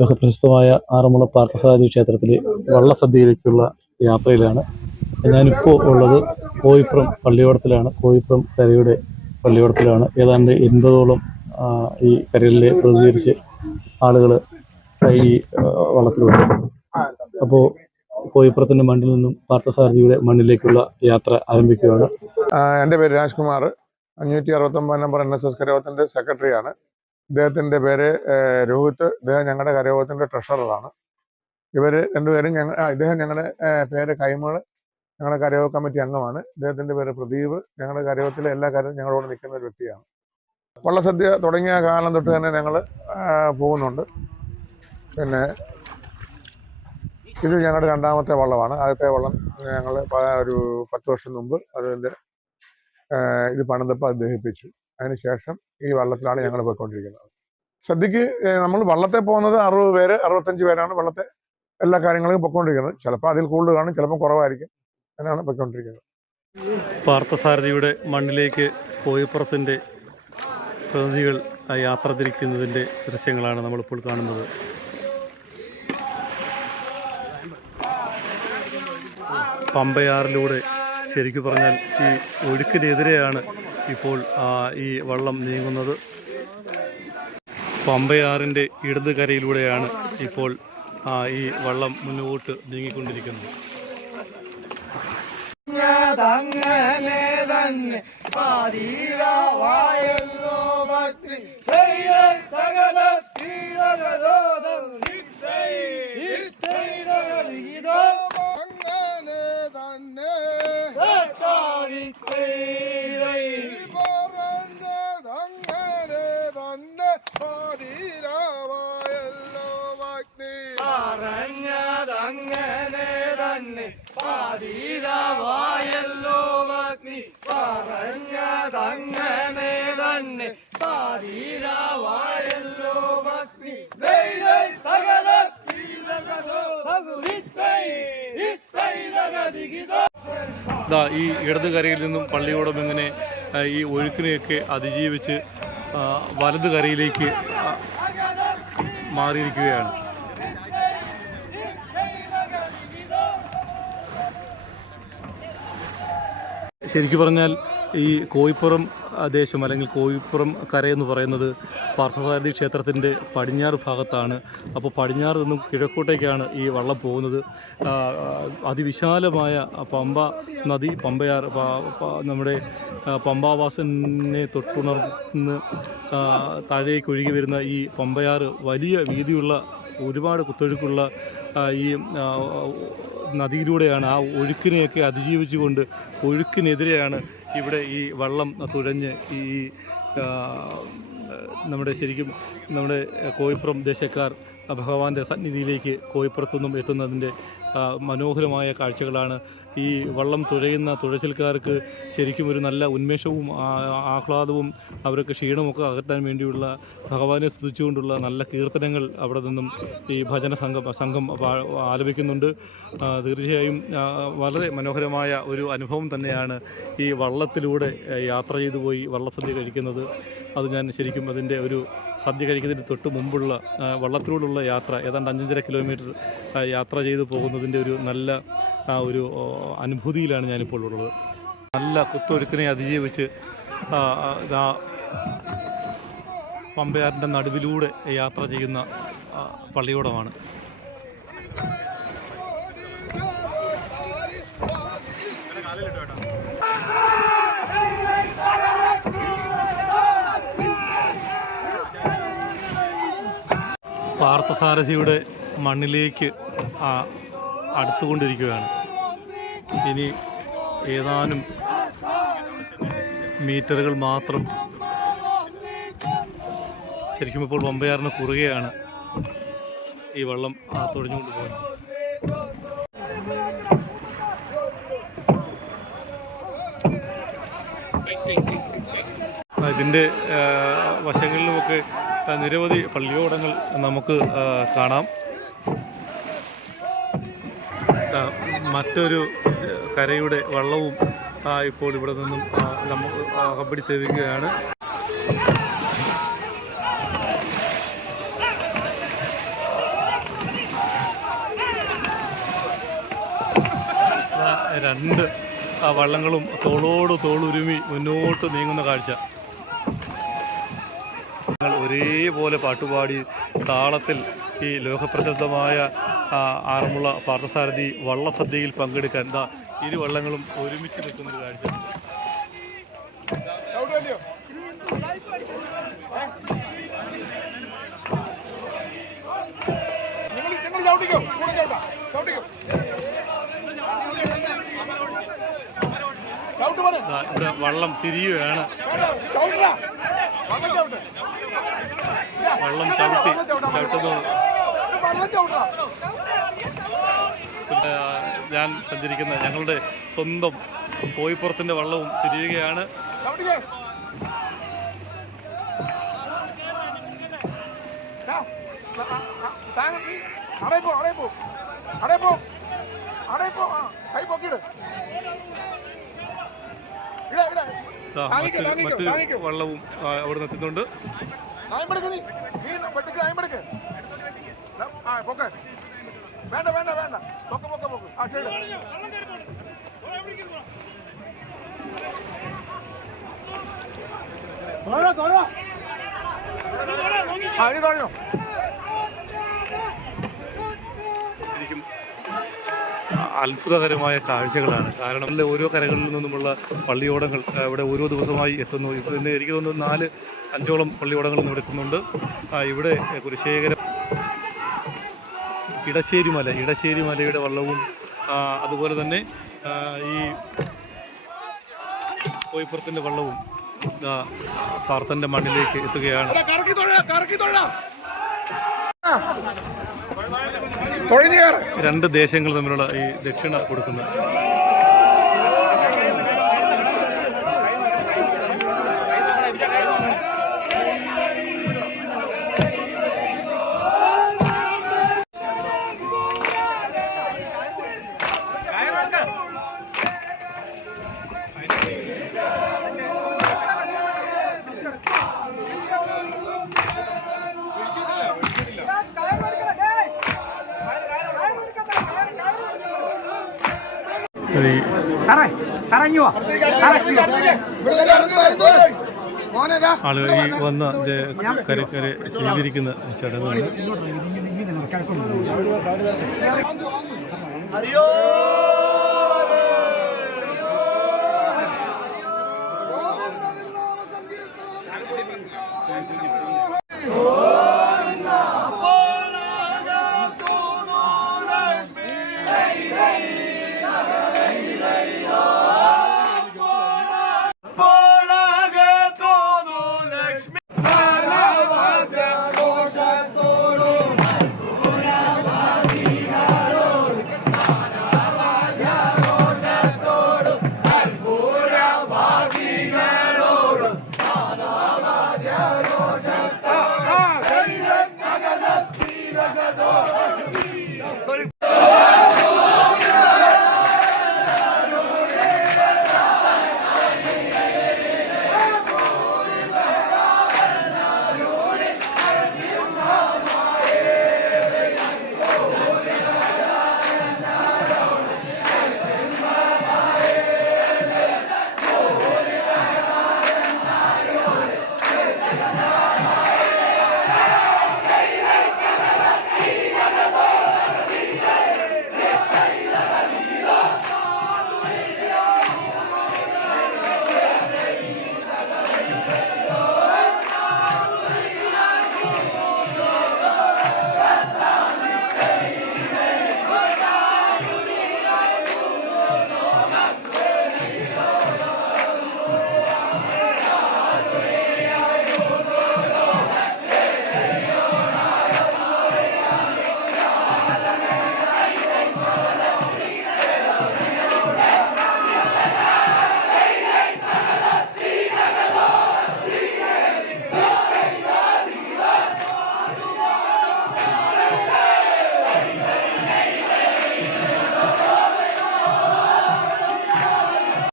പ്രശസ്തമായ ആറന്മുള പാർത്ഥസാരഥി ക്ഷേത്രത്തിലെ വള്ളസദ്യയിലേക്കുള്ള യാത്രയിലാണ്. ഞാനിപ്പോൾ ഉള്ളത് കോയിപ്പുറം പള്ളിയോടത്തിലാണ്. കോയിപ്പുറം കരയുടെ പള്ളിയോടത്തിലാണ്. ഏതാണ്ട് 80ഓളം ഈ കരയിലെ പ്രതികരിച്ച് ആളുകൾ ഈ വള്ളത്തിലുണ്ട്. അപ്പോൾ കോയിപ്പുറത്തിൻ്റെ മണ്ണിൽ നിന്നും പാർത്ഥസാരഥിയുടെ മണ്ണിലേക്കുള്ള യാത്ര ആരംഭിക്കുകയാണ്. എൻ്റെ പേര് രാജ്കുമാർ, 569 നമ്പർ NSS കരയോഗത്തിൻ്റെ സെക്രട്ടറിയാണ്. ഇദ്ദേഹത്തിൻ്റെ പേര് രോഹിത്. ഇദ്ദേഹം ഞങ്ങളുടെ കരയോഗത്തിൻ്റെ ട്രഷററാണ്. ഇവർ രണ്ടുപേരും ഇദ്ദേഹം ഞങ്ങളുടെ പേര് കൈമൾ, ഞങ്ങളുടെ കരയോഗ കമ്മിറ്റി അംഗമാണ്. ഇദ്ദേഹത്തിൻ്റെ പേര് പ്രദീപ്. ഞങ്ങളുടെ കരയോഗത്തിലെ എല്ലാ കാര്യവും ഞങ്ങളോട് നിൽക്കുന്ന ഒരു വ്യക്തിയാണ്. വള്ളസദ്യ തുടങ്ങിയ കാലം തൊട്ട് തന്നെ ഞങ്ങൾ പോകുന്നുണ്ട്. പിന്നെ ഇത് ഞങ്ങളുടെ രണ്ടാമത്തെ വള്ളമാണ്. ആദ്യത്തെ വള്ളം ഞങ്ങൾ ഒരു 10 വർഷം മുമ്പ് അതിൻ്റെ ഇത് പണിതപ്പോൾ അത് ദഹിപ്പിച്ചു. അതിനുശേഷം ഈ വള്ളത്തിലാണ് ഞങ്ങൾ പോയിക്കൊണ്ടിരിക്കുന്നത്. സദ്യക്ക് നമ്മൾ വള്ളത്തെ പോകുന്നത് 60 പേര് 65 പേരാണ് വള്ളത്തെ എല്ലാ കാര്യങ്ങളും പൊയ്ക്കൊണ്ടിരിക്കുന്നത്. ചിലപ്പോൾ അതിൽ കൂടുതൽ കാണും, ചിലപ്പോൾ കുറവായിരിക്കും. അങ്ങനെയാണ് പൊയ്ക്കൊണ്ടിരിക്കുന്നത്. പാർത്ഥസാരഥിയുടെ മണ്ണിലേക്ക് കോയിപ്പുറത്തിൻ്റെ പ്രതിനിധികൾ യാത്ര തിരിക്കുന്നതിൻ്റെ ദൃശ്യങ്ങളാണ് നമ്മളിപ്പോൾ കാണുന്നത്. പമ്പയാറിലൂടെ ശരിക്കു പറഞ്ഞാൽ ഈ ഒഴുക്കിനെതിരെയാണ് ഇപ്പോൾ ഈ വള്ളം നീങ്ങുന്നത്. പമ്പയാറിൻ്റെ ഇടത് കരയിലൂടെയാണ് ഇപ്പോൾ ഈ വള്ളം മുന്നോട്ട് നീങ്ങിക്കൊണ്ടിരിക്കുന്നത്. ഈ ഇടത് കരയിൽ നിന്നും പള്ളിയോടം ഇങ്ങനെ ഈ ഒഴുക്കിനെയൊക്കെ അതിജീവിച്ച് വലത് കരയിലേക്ക് മാറിയിരിക്കുകയാണ്. ശരിക്കു പറഞ്ഞാൽ ഈ കോയിപ്പുറം ദേശം അല്ലെങ്കിൽ കോയിപ്പുറം കരയെന്ന് പറയുന്നത് പാർത്ഥസാരഥി ക്ഷേത്രത്തിൻ്റെ പടിഞ്ഞാറ് ഭാഗത്താണ്. അപ്പോൾ പടിഞ്ഞാറ് നിന്നും കിഴക്കോട്ടേക്കാണ് ഈ വള്ളം പോകുന്നത്. അതിവിശാലമായ പമ്പ നദി, പമ്പയാർ, നമ്മുടെ പമ്പാവാസനെ തൊട്ടുണർന്ന് താഴേക്ക് ഒഴുകി വരുന്ന ഈ പമ്പയാറ് വലിയ വീതിയുള്ള ഒരുപാട് കുത്തൊഴുക്കുള്ള ഈ നദിയിലൂടെയാണ്. ആ ഒഴുക്കിനെയൊക്കെ അതിജീവിച്ചുകൊണ്ട് ഒഴുക്കിനെതിരെയാണ് ഇവിടെ ഈ വള്ളം തുഴഞ്ഞ് ഈ നമ്മുടെ കോയിപ്പുറം ദേശക്കാർ ഭഗവാന്റെ സന്നിധിയിലേക്ക് കോയിപ്പുറത്തുനിന്നും എത്തുന്നതിൻ്റെ മനോഹരമായ കാഴ്ചകളാണ്. ഈ വള്ളം തുഴയുന്ന തുഴച്ചിൽക്കാർക്ക് ശരിക്കും ഒരു നല്ല ഉന്മേഷവും ആഹ്ലാദവും അവർക്ക് ക്ഷീണമൊക്കെ അകറ്റാൻ വേണ്ടിയുള്ള ഭഗവാനെ സ്തുതിച്ചുകൊണ്ടുള്ള നല്ല കീർത്തനങ്ങൾ അവിടെ നിന്നും ഈ ഭജന സംഘം ആലപിക്കുന്നുണ്ട്. തീർച്ചയായും വളരെ മനോഹരമായ ഒരു അനുഭവം തന്നെയാണ് ഈ വള്ളത്തിലൂടെ യാത്ര ചെയ്തു പോയി വള്ളസദ്യ കഴിക്കുന്നത്. അത് ഞാൻ ശരിക്കും അതിൻ്റെ ഒരു സദ്യ കഴിക്കുന്നതിന് തൊട്ട് മുമ്പുള്ള വള്ളത്തിലൂടെയുള്ള യാത്ര, ഏതാണ്ട് 5.5 കിലോമീറ്റർ യാത്ര ചെയ്തു പോകുന്നതിൻ്റെ ഒരു നല്ല ഒരു അനുഭൂതിയിലാണ് ഞാനിപ്പോൾ ഉള്ളത്. നല്ല കുത്തൊഴുക്കിനെ അതിജീവിച്ച് പമ്പയാറിൻ്റെ നടുവിലൂടെ യാത്ര ചെയ്യുന്ന പള്ളിയോടമാണ്. പാർത്ഥസാരഥിയുടെ മണ്ണിലേക്ക് അടുത്തുകൊണ്ടിരിക്കുകയാണ്. ഇനി ഏതാനും മീറ്ററുകൾ മാത്രം. ശരിക്കും ഇപ്പോൾ പമ്പയാറിന് കുറുകെയാണ് ഈ വെള്ളം തുഴഞ്ഞുകൊണ്ട് പോകുന്നത്. ഇതിൻ്റെ വശങ്ങളിലുമൊക്കെ നിരവധി പള്ളിയോടങ്ങൾ നമുക്ക് കാണാം. മറ്റൊരു കരയുടെ വള്ളവും ഇപ്പോൾ ഇവിടെ നിന്നും നമുക്ക് കമ്പടി സേവിക്കുകയാണ്. രണ്ട് വള്ളങ്ങളും തോളോട് തോളുരുമി മുന്നോട്ട് നീങ്ങുന്ന കാഴ്ച. ഒരേപോലെ പാട്ടുപാടി താളത്തിൽ ഈ ലോകപ്രസിദ്ധമായ ആറന്മുള പാർത്ഥസാരഥി വള്ളസദ്യയിൽ പങ്കെടുക്കാൻ ഇരു വള്ളങ്ങളും ഒരുമിച്ച് നിൽക്കുന്നൊരു കാഴ്ച. ഇവിടെ വള്ളം തിരിയുകയാണ്. വള്ളം ചവിട്ടുന്നു. ഞാൻ സഞ്ചരിക്കുന്ന ഞങ്ങളുടെ സ്വന്തം കോയിപ്പുറത്തിൻ്റെ വള്ളവും തിരിയുകയാണ്. മറ്റു വള്ളവും അവിടെ നിർത്തുന്നുണ്ട്. വേണ്ട വേണ്ട വേണ്ട പൊക്ക് പൊക്ക് പൊക്ക്. ആ ശരി. ശരിക്കും അത്ഭുതകരമായ കാഴ്ചകളാണ്. കാരണം ഓരോ കരകളിൽ നിന്നുമുള്ള പള്ളിയോടങ്ങൾ ഇവിടെ ഓരോ ദിവസമായി എത്തുന്നു. ഇപ്പോൾ ഇന്ന് എനിക്ക് തോന്നുന്നു 4-5ഓളം പള്ളിയോടങ്ങൾ ഇവിടെ എത്തുന്നുണ്ട്. ഇവിടെ കുരിശേഖരം ഇടശ്ശേരി മലയുടെ വള്ളവും അതുപോലെ തന്നെ ഈ കോയിപ്പുറത്തിൻ്റെ വള്ളവും പാർത്തൻ്റെ മണ്ണിലേക്ക് എത്തുകയാണ്. രണ്ട് ദേശങ്ങൾ തമ്മിലുള്ള ഈ ദക്ഷിണ കൊടുക്കുന്നത്. ആളുകൾ ഈ വന്ന കരക്കരെ സ്വീകരിക്കുന്ന ചടങ്ങാണ്.